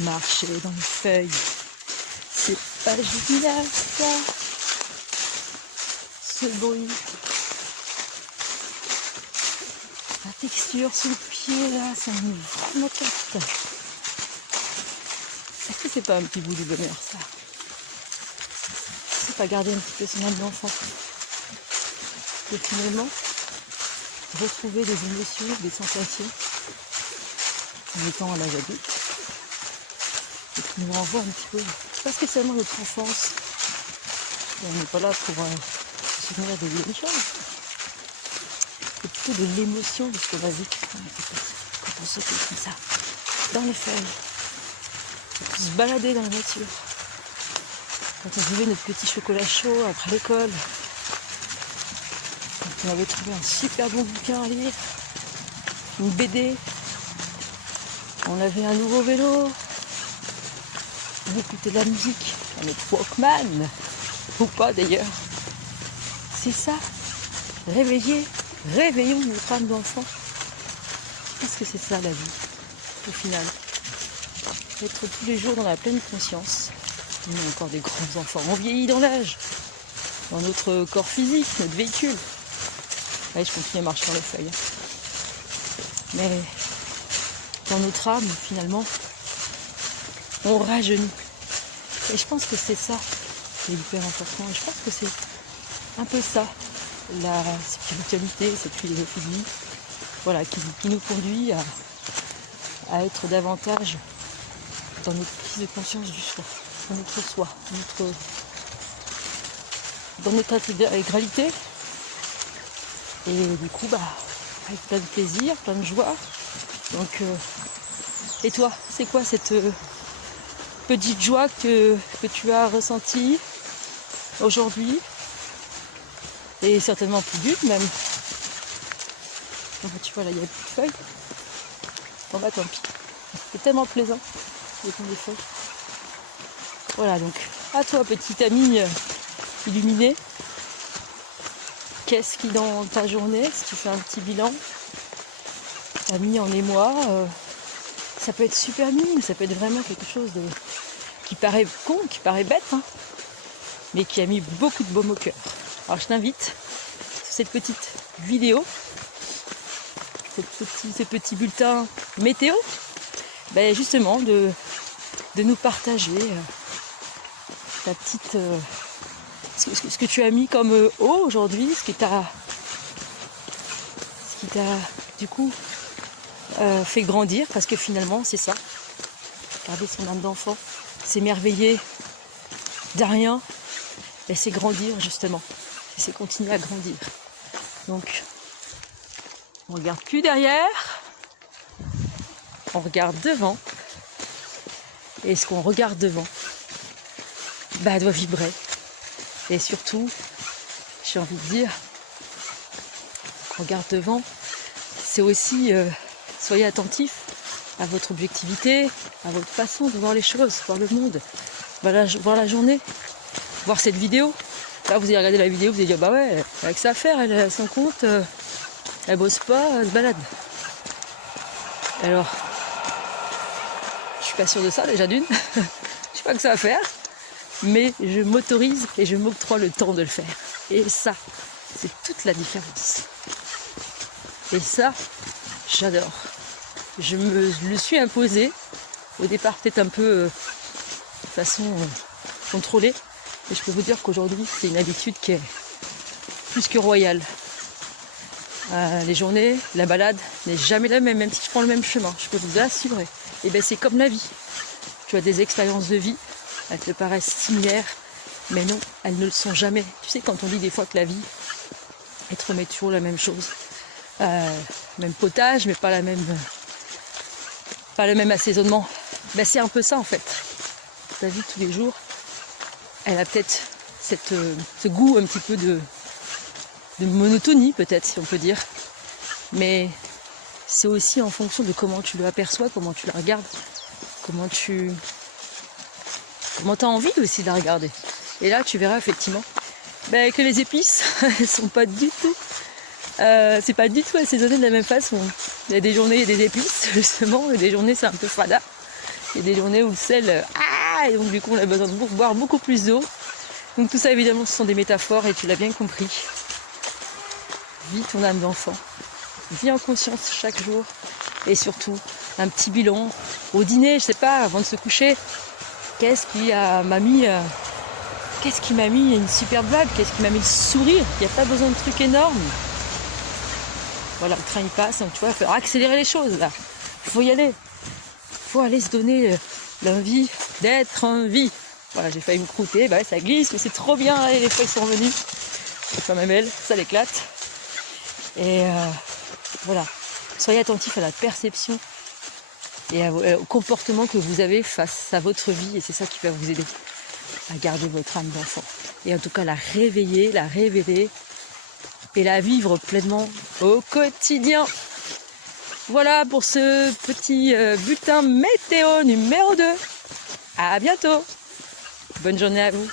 Marcher dans les feuilles, c'est pas génial ça. Ce bruit. La texture sous le pied là, ça me vraiment capte. Est-ce que c'est pas un petit bout de bonheur ça? C'est pas garder un petit peu son âme d'enfant. Et finalement, retrouver des émotions, des sensations en étant à l'âge adulte. Et qui nous renvoie un petit peu, pas spécialement notre enfance. On n'est pas là pour se souvenir des vieilles choses. C'est plutôt de l'émotion de ce qu'on a vécu quand on sautait comme ça, dans les feuilles, pour se balader dans la nature. Quand on buvait notre petit chocolat chaud après l'école, quand on avait trouvé un super bon bouquin à lire, une BD, on avait un nouveau vélo, on écoutait de la musique, on est Walkman, ou pas d'ailleurs. C'est ça, réveillons notre âme d'enfant. Je pense que c'est ça la vie, au final. Être tous les jours dans la pleine conscience. On est encore des grands enfants, on vieillit dans l'âge, dans notre corps physique, notre véhicule. Allez, je continue à marcher dans les feuilles. Mais dans notre âme, finalement, on rajeunit. Et je pense que c'est ça qui est hyper important. Et je pense que c'est un peu ça, la spiritualité, cette philosophie de vie, voilà, qui nous conduit à être davantage dans notre prise de conscience du soi, dans notre soi, dans notre intégralité. Et du coup, avec plein de plaisir, plein de joie. Donc, et toi, c'est quoi cette petite joie que tu as ressentie aujourd'hui? Et certainement plus d'une même. Tu vois, là, il n'y a plus de feuilles. Bon bah tant pis. C'est tellement plaisant de prendre des feuilles. Voilà, donc à toi, petite amie illuminée. Qu'est-ce qui dans ta journée, si tu fais un petit bilan, t'as mis en émoi, ça peut être super minime, ça peut être vraiment quelque chose qui paraît con, qui paraît bête, hein, mais qui a mis beaucoup de baume au cœur. Alors je t'invite sur cette petite vidéo, ce petit bulletin météo, justement de nous partager ta petite... ce que tu as mis comme eau aujourd'hui, ce qui t'a du coup fait grandir, parce que finalement c'est ça, garder son âme d'enfant, s'émerveiller de rien, et c'est grandir justement, et c'est continuer à grandir. Donc on regarde plus derrière, on regarde devant, et ce qu'on regarde devant doit vibrer. Et surtout, j'ai envie de dire, regarde devant, c'est aussi, soyez attentifs à votre objectivité, à votre façon de voir les choses, voir le monde, voir la journée, voir cette vidéo. Là, vous allez regarder la vidéo, vous allez dire, bah ouais, avec ça à faire, elle a son compte, elle bosse pas, elle se balade. Alors, je suis pas sûre de ça déjà d'une, je sais pas que ça à faire. Mais je m'autorise et je m'octroie le temps de le faire. Et ça, c'est toute la différence. Et ça, j'adore. Je me le suis imposé, au départ peut-être un peu de façon contrôlée, et je peux vous dire qu'aujourd'hui, c'est une habitude qui est plus que royale. Les journées, la balade n'est jamais la même si je prends le même chemin, je peux vous assurer. Et c'est comme la vie. Tu as des expériences de vie, elles te paraissent similaires, mais non, elles ne le sont jamais. Tu sais, quand on dit des fois que la vie, elle te remet toujours la même chose. Même potage, mais pas le même assaisonnement. C'est un peu ça en fait. Ta vie tous les jours, elle a peut-être ce goût un petit peu de monotonie, peut-être, si on peut dire. Mais c'est aussi en fonction de comment tu l'aperçois, comment tu la regardes, comment tu as envie aussi de la regarder. Et là, tu verras effectivement que les épices, elles sont pas du tout, c'est pas du tout assaisonné de la même façon. Il y a des journées, il y a des épices, justement, et des journées, c'est un peu fada. Il y a des journées où le sel, et donc du coup on a besoin de boire beaucoup plus d'eau. Donc tout ça évidemment ce sont des métaphores et tu l'as bien compris. Vis ton âme d'enfant, vis en conscience chaque jour et surtout un petit bilan au dîner, je sais pas, avant de se coucher. Qu'est-ce qui m'a mis une super blague, qu'est-ce qui m'a mis le sourire. Il n'y a pas besoin de trucs énormes. Voilà, le train il passe, donc tu vois, il faut accélérer les choses là. Il faut y aller. Il faut aller se donner l'envie d'être en vie. Voilà, j'ai failli me croûter, bah ouais, ça glisse, mais c'est trop bien. Allez, les feuilles sont revenues. C'est pas ma belle, ça l'éclate. Et voilà, soyez attentifs à la perception et au comportement que vous avez face à votre vie. Et c'est ça qui va vous aider à garder votre âme d'enfant. Et en tout cas, la réveiller, la révéler et la vivre pleinement au quotidien. Voilà pour ce petit bulletin météo numéro 2. À bientôt. Bonne journée à vous.